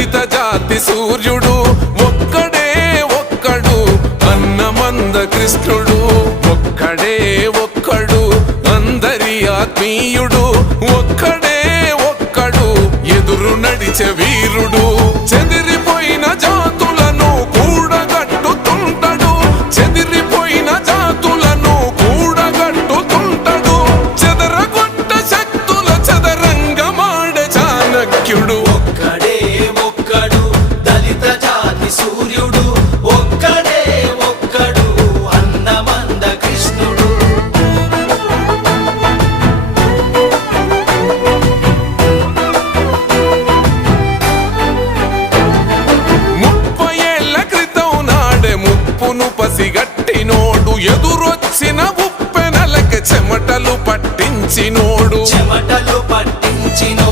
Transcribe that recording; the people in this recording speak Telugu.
దళిత జాతి సూర్యుడు ఒక్కడే ఒక్కడు అన్నమంద కృష్ణుడు ఒక్కడే ఒక్కడు అందరి ఆత్మీయుడు ఒక్కడే ఒక్కడు ఎదురు నడిచే వీరుడు చెదిరిపోయిన జాతులను కూడగట్టుతుంటాడు చెదిరిపోయిన జాతులను కూడగట్టుతుంటాడు చెదరగొట్ట శక్తుల చదరంగమాడే చాణక్యుడు ఒక్కడే ఒక్కడు దళిత జాతి సూర్యుడు ఒక్కడే ఒక్కడు అన్నమంద కృష్ణుడు 30 ఏళ్ల క్రితం నాడే ముప్పును పసిగట్టినోడు ఎదురొచ్చిన ఉప్పెనలకి చెమటలు పట్టించినోడు చెమటలు పట్టించినోడు